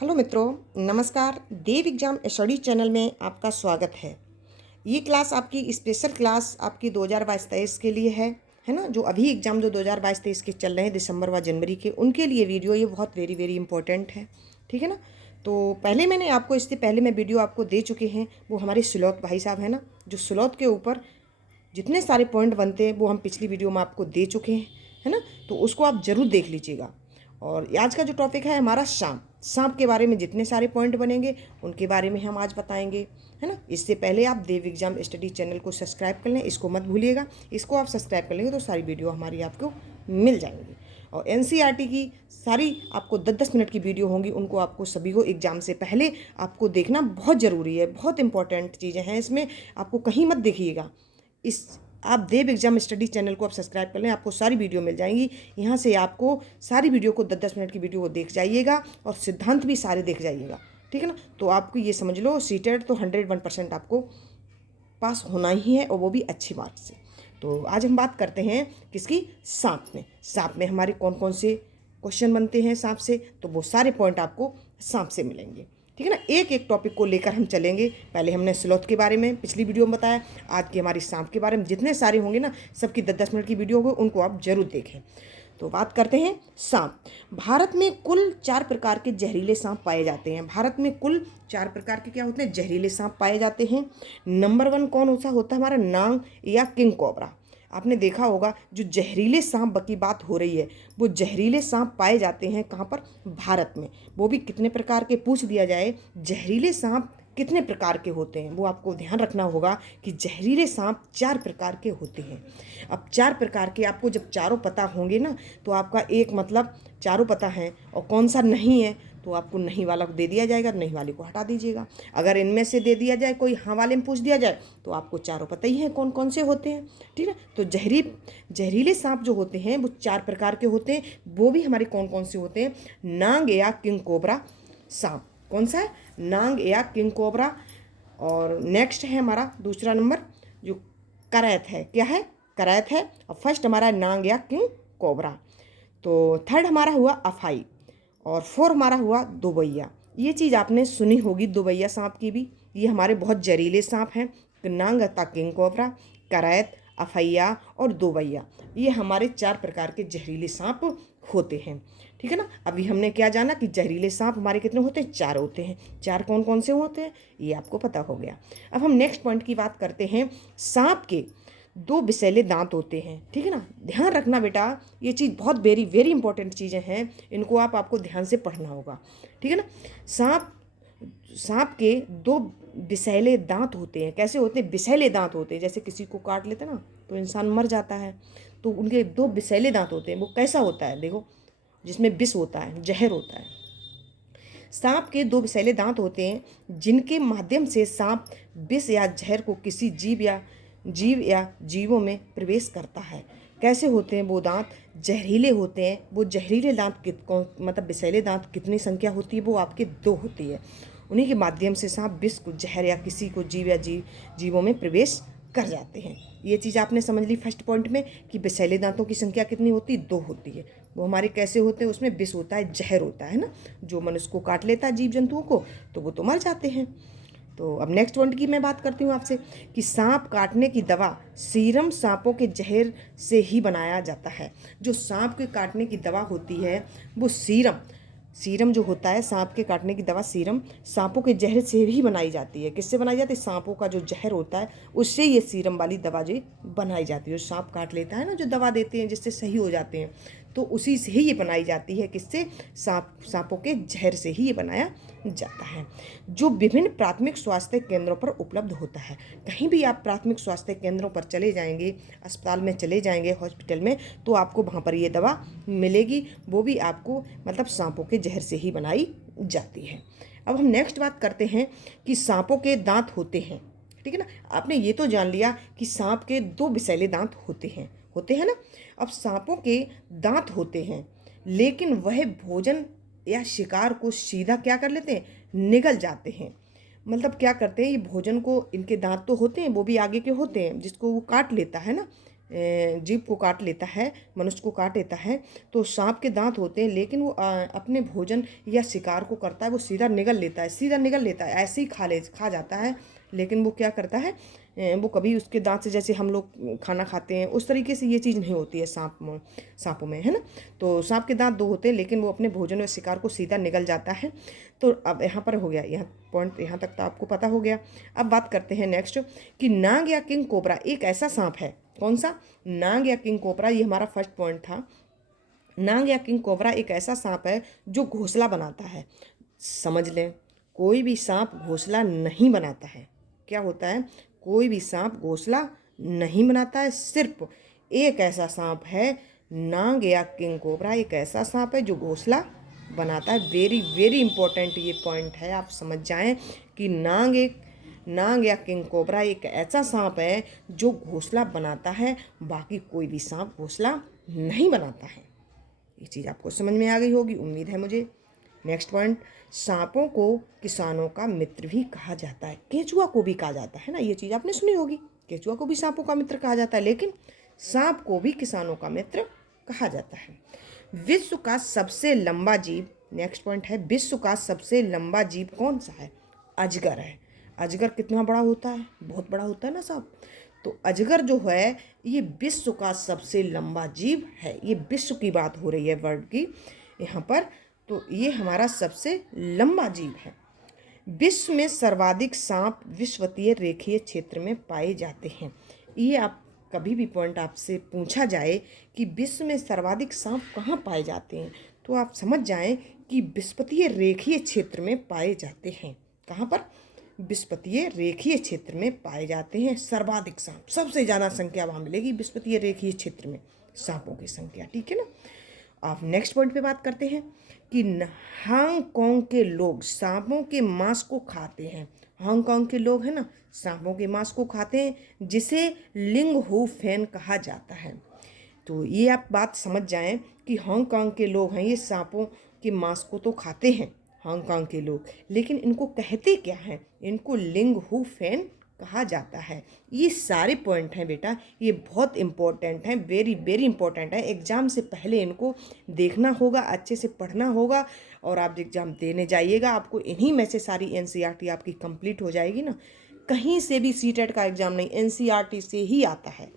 Hello मित्रों, नमस्कार। देव exam study channel में आपका स्वागत है। ये क्लास आपकी स्पेशल क्लास आपकी 2022-23 के लिए है ना। जो अभी एग्ज़ाम जो 2022-23 के चल रहे हैं दिसंबर व जनवरी के, उनके लिए वीडियो ये बहुत वेरी वेरी इंपॉर्टेंट है। ठीक है ना। तो पहले मैंने आपको इससे पहले मैं वीडियो आपको दे चुके हैं, वो हमारे स्लॉथ भाई साहब है ना, जो स्लॉथ के ऊपर जितने सारे पॉइंट बनते हैं वो हम पिछली वीडियो में आपको दे चुके हैं, है ना। तो उसको आप ज़रूर देख लीजिएगा। और आज का जो टॉपिक है हमारा सांप के बारे में जितने सारे पॉइंट बनेंगे उनके बारे में हम आज बताएंगे, है ना। इससे पहले आप देव एग्जाम स्टडी चैनल को सब्सक्राइब कर लें, इसको मत भूलिएगा। इसको आप सब्सक्राइब कर लेंगे तो सारी वीडियो हमारी आपको मिल जाएंगी। और एनसीईआरटी की सारी आपको 10-10 मिनट की वीडियो होंगी, उनको आपको सभी को एग्ज़ाम से पहले आपको देखना बहुत ज़रूरी है। बहुत इंपॉर्टेंट चीज़ें हैं इसमें, आपको कहीं मत देखिएगा। इस आप देव एग्जाम स्टडी चैनल को आप सब्सक्राइब कर लें, आपको सारी वीडियो मिल जाएंगी। यहाँ से आपको सारी वीडियो को 10-10 मिनट की वीडियो को देख जाइएगा और सिद्धांत भी सारे देख जाइएगा। ठीक है ना। तो आपको ये समझ लो, सीटेट तो 101% आपको पास होना ही है, और वो भी अच्छी मार्क से। तो आज हम बात करते हैं किसकी, सांप में हमारे कौन कौन से क्वेश्चन बनते हैं सांप से, तो वो सारे पॉइंट आपको सांप से मिलेंगे। ठीक है ना। एक एक टॉपिक को लेकर हम चलेंगे। पहले हमने स्लॉथ के बारे में पिछली वीडियो में बताया, आज की हमारी सांप के बारे में जितने सारे होंगे ना, सबकी 10-10 मिनट की वीडियो होगी, उनको आप जरूर देखें। तो बात करते हैं सांप। भारत में कुल 4 प्रकार के जहरीले सांप पाए जाते हैं। भारत में कुल 4 प्रकार के क्या होते हैं, जहरीले सांप पाए जाते हैं। नंबर 1 कौन सा होता है हमारा, नाग या किंग कोबरा। आपने देखा होगा जो जहरीले सांप की बात हो रही है, वो जहरीले सांप पाए जाते हैं कहाँ पर, भारत में। वो भी कितने प्रकार के पूछ दिया जाए, जहरीले सांप कितने प्रकार के होते हैं, वो आपको ध्यान रखना होगा कि जहरीले सांप 4 प्रकार के होते हैं। अब 4 प्रकार के आपको जब चारों पता होंगे ना, तो आपका एक मतलब चारों पता है, और कौन सा नहीं है तो आपको नहीं वाला को दे दिया जाएगा, नहीं वाले को हटा दीजिएगा। अगर इनमें से दे दिया जाए, कोई हाँ वाले में पूछ दिया जाए, तो आपको चारों पता ही है कौन कौन से होते हैं। ठीक है। तो जहरीले सांप जो होते हैं वो 4 प्रकार के होते हैं। वो भी हमारे कौन कौन से होते हैं, नाग या किंग कोबरा सांप। कौन सा है, नाग या किंग कोबरा। और नेक्स्ट है हमारा दूसरा नंबर जो करैत है, क्या है, करैत है। और फर्स्ट हमारा है नाग या किंग कोबरा। तो थर्ड हमारा हुआ अफाई, और 4 हमारा हुआ दुबैया। ये चीज़ आपने सुनी होगी दुबैया सांप की भी। ये हमारे बहुत जहरीले सांप हैं। नाग अथा किंग कोबरा, करैत, अफैया और दुबैया, ये हमारे 4 प्रकार के जहरीले सांप होते हैं। ठीक है ना। अभी हमने क्या जाना कि जहरीले सांप हमारे कितने होते हैं, 4 होते हैं। 4 कौन कौन से होते हैं ये आपको पता हो गया। अब हम नेक्स्ट पॉइंट की बात करते हैं। सांप के 2 विषैले दांत होते हैं। ठीक है ना। ध्यान रखना बेटा, ये चीज़ बहुत वेरी वेरी इंपॉर्टेंट चीज़ें हैं, इनको आपको ध्यान से पढ़ना होगा। ठीक है ना। सांप के 2 विषैले दांत होते हैं। कैसे होते हैं, विषैले दांत होते हैं। जैसे किसी को काट लेते ना तो इंसान मर जाता है, तो उनके 2 विषैले दांत होते हैं। वो कैसा होता है, देखो, जिसमें विष होता है, जहर होता है। सांप के 2 विषैले दांत होते हैं, जिनके माध्यम से सांप विष या जहर को किसी जीव या जीवों में प्रवेश करता है। कैसे होते हैं वो दांत, जहरीले होते हैं। वो जहरीले दांत मतलब विषैले दांत कितनी संख्या होती है, वो आपके 2 होती है। उन्हीं के माध्यम से सांप विष को, जहर या किसी को जीव या जीवों में प्रवेश कर जाते हैं। ये चीज़ आपने समझ ली फर्स्ट पॉइंट में कि विषैले दांतों की संख्या कितनी होती है, 2 होती है। वो हमारे कैसे होते हैं, उसमें विष होता है, जहर होता है ना, जो मनुष्य को काट लेता है, जीव जंतुओं को, तो वो तो मर जाते हैं। तो अब नेक्स्ट पॉइंट की मैं बात करती हूँ आपसे कि सांप काटने की दवा सीरम सांपों के जहर से ही बनाया जाता है। जो सांप के काटने की दवा होती है वो सीरम जो होता है, सांप के काटने की दवा सीरम सांपों के जहर से ही बनाई जाती है। किससे बनाई जाती है, सांपों का जो जहर होता है उससे ये सीरम वाली दवा जो बनाई जाती है। जो सांप काट लेता है ना, जो दवा देते हैं जिससे सही हो जाते हैं, तो उसी से ही ये बनाई जाती है। किससे, सांपों के जहर से ही ये बनाया जाता है, जो विभिन्न प्राथमिक स्वास्थ्य केंद्रों पर उपलब्ध होता है। कहीं भी आप प्राथमिक स्वास्थ्य केंद्रों पर चले जाएंगे, अस्पताल में चले जाएंगे, हॉस्पिटल में, तो आपको वहाँ पर ये दवा मिलेगी। वो भी आपको मतलब सांपों के जहर से ही बनाई जाती है। अब हम नेक्स्ट बात करते हैं कि सांपों के दांत होते हैं। ठीक है ना। आपने ये तो जान लिया कि सांप के 2 विषैले दांत होते हैं ना। अब सांपों के दांत होते हैं, लेकिन वह भोजन या शिकार को सीधा क्या कर लेते हैं, निगल जाते हैं। मतलब क्या करते हैं, ये भोजन को, इनके दांत तो होते हैं, वो भी आगे के होते हैं, जिसको वो काट लेता है ना, जीभ को काट लेता है, मनुष्य को काट लेता है, तो सांप के दांत होते हैं, लेकिन वो अपने भोजन या शिकार को करता है वो सीधा निगल लेता है, ऐसे ही खा जाता है। लेकिन वो क्या करता है, वो कभी उसके दांत से, जैसे हम लोग खाना खाते हैं उस तरीके से ये चीज़ नहीं होती है सांपों में, है ना। तो सांप के दांत 2 होते हैं, लेकिन वो अपने भोजन और शिकार को सीधा निगल जाता है। तो अब यहाँ पर हो गया, यहाँ पॉइंट यहाँ तक तो आपको पता हो गया। अब बात करते हैं नेक्स्ट कि नाग या किंग कोबरा एक ऐसा सांप है। कौन सा? नाग या किंग कोबरा, ये हमारा फर्स्ट पॉइंट था। नाग या किंग कोबरा एक ऐसा सांप है जो घोंसला बनाता है। समझ लें, कोई भी सांप घोंसला नहीं बनाता है। क्या होता है? कोई भी सांप घोंसला नहीं बनाता है। सिर्फ एक ऐसा सांप है, नाग या किंग कोबरा एक ऐसा सांप है जो घोंसला बनाता है। वेरी वेरी इंपॉर्टेंट ये पॉइंट है, आप समझ जाएं कि नाग या किंग कोबरा एक ऐसा सांप है जो घोंसला बनाता है, बाकी कोई भी सांप घोंसला नहीं बनाता है। ये चीज़ आपको समझ में आ गई होगी, उम्मीद है मुझे। नेक्स्ट पॉइंट, सांपों को किसानों का मित्र भी कहा जाता है। केंचुआ को भी कहा जाता है ना, ये चीज़ आपने सुनी होगी। केंचुआ को भी सांपों का मित्र कहा जाता है, लेकिन सांप को भी किसानों का मित्र कहा जाता है। विश्व का सबसे लंबा जीव, नेक्स्ट पॉइंट है, विश्व का सबसे लंबा जीव कौन सा है? अजगर है। अजगर कितना बड़ा होता है? बहुत बड़ा होता है ना सांप। तो अजगर जो है ये विश्व का सबसे लंबा जीव है। ये विश्व की बात हो रही है, वर्ल्ड की यहाँ पर। तो ये हमारा सबसे लंबा जीव है। विश्व में सर्वाधिक सांप विषुवतीय रेखीय क्षेत्र में पाए जाते हैं। ये आप कभी भी पॉइंट आपसे पूछा जाए कि विश्व में सर्वाधिक सांप कहाँ पाए जाते हैं, तो आप समझ जाएं कि विषुवतीय रेखीय क्षेत्र में पाए जाते हैं। कहाँ पर? विषुवतीय रेखीय क्षेत्र में पाए जाते हैं सर्वाधिक सांप। सबसे ज़्यादा संख्या वहाँ मिलेगी विषुवतीय रेखीय क्षेत्र में सांपों की संख्या, ठीक है ना। आप नेक्स्ट पॉइंट पे बात करते हैं कि हांगकांग के लोग सांपों के मांस को खाते हैं। हांगकांग के लोग हैं ना, सांपों के मांस को खाते हैं, जिसे लिंग हू फेन कहा जाता है। तो ये आप बात समझ जाएं कि हांगकांग के लोग हैं, ये सांपों के मांस को तो खाते हैं हांगकांग के लोग, लेकिन इनको कहते क्या हैं? इनको लिंग हू फेन कहा जाता है। ये सारे पॉइंट हैं बेटा, ये बहुत इंपॉर्टेंट हैं, वेरी वेरी इंपॉर्टेंट है। एग्ज़ाम से पहले इनको देखना होगा, अच्छे से पढ़ना होगा, और आप एग्ज़ाम देने जाइएगा, आपको इन्हीं में से सारी NCERT आपकी कंप्लीट हो जाएगी ना। कहीं से भी CTET का एग्ज़ाम नहीं, NCERT से ही आता है।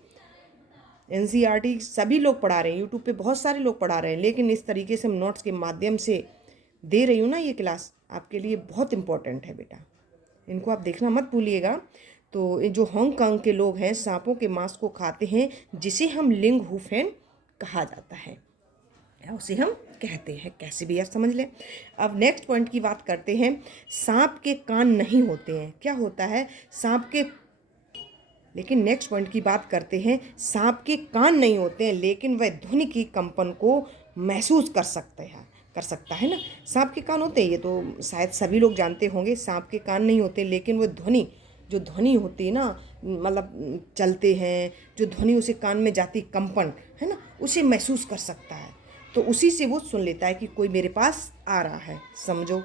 NCERT सभी लोग पढ़ा रहे हैं, यूट्यूब पे बहुत सारे लोग पढ़ा रहे हैं, लेकिन इस तरीके से हम नोट्स के माध्यम से दे रही हूँ ना, ये क्लास आपके लिए बहुत इंपॉर्टेंट है बेटा, इनको आप देखना मत भूलिएगा। तो जो हांगकांग के लोग हैं सांपों के मांस को खाते हैं, जिसे हम लिंग हू फेन कहा जाता है, उसे हम कहते हैं, कैसे भी आप समझ लें। अब नेक्स्ट पॉइंट की बात करते हैं। सांप के कान नहीं होते हैं। क्या होता है? सांप के, लेकिन नेक्स्ट पॉइंट की बात करते हैं, सांप के कान नहीं होते हैं, लेकिन वह ध्वनि की कंपन को महसूस कर सकता है ना। सांप के कान होते हैं, ये तो शायद सभी लोग जानते होंगे। सांप के कान नहीं होते, लेकिन वो जो ध्वनि होती है ना, मतलब चलते हैं, जो ध्वनि उसे कान में जाती, कंपन है ना, उसे महसूस कर सकता है। तो उसी से वो सुन लेता है कि कोई मेरे पास आ रहा है। समझो,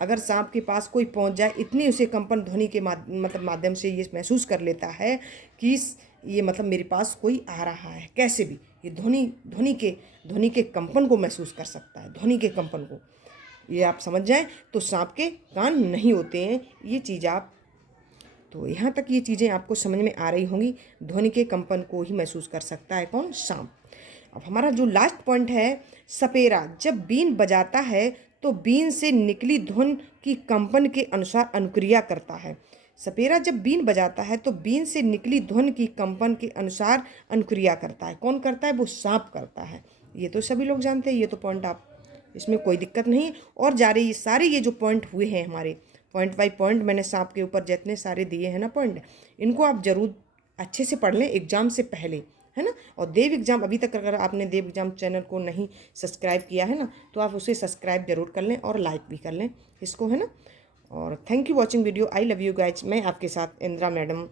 अगर सांप के पास कोई पहुंच जाए, इतनी उसे कंपन ध्वनि के माध्यम से ये महसूस कर लेता है कि ये मतलब मेरे पास कोई आ रहा है। कैसे भी ये ध्वनि के कंपन को महसूस कर सकता है, ध्वनि के कंपन को, ये आप समझ जाएं। तो सांप के कान नहीं होते हैं, ये चीज़ आप, तो यहाँ तक ये चीज़ें आपको समझ में आ रही होंगी। ध्वनि के कंपन को ही महसूस कर सकता है कौन? सांप। अब हमारा जो लास्ट पॉइंट है, सपेरा जब बीन बजाता है तो बीन से निकली ध्वनि की कंपन के अनुसार अनुक्रिया करता है। सपेरा जब बीन बजाता है तो बीन से निकली ध्वनि की कंपन के अनुसार अनुक्रिया करता है। कौन करता है? वो सांप करता है। ये तो सभी लोग जानते हैं, ये तो पॉइंट आप, इसमें कोई दिक्कत नहीं। और जा रही सारे ये जो पॉइंट हुए हैं हमारे, पॉइंट बाई पॉइंट मैंने सांप के ऊपर जितने सारे दिए हैं ना पॉइंट, इनको आप ज़रूर अच्छे से पढ़ लें एग्ज़ाम से पहले, है ना। और देव एग्ज़ाम, अभी तक अगर आपने देव एग्ज़ाम चैनल को नहीं सब्सक्राइब किया है ना, तो आप उसे सब्सक्राइब जरूर कर लें और लाइक भी कर लें इसको, है ना। और thank you watching video. I love you guys. मैं आपके साथ इंदिरा मैडम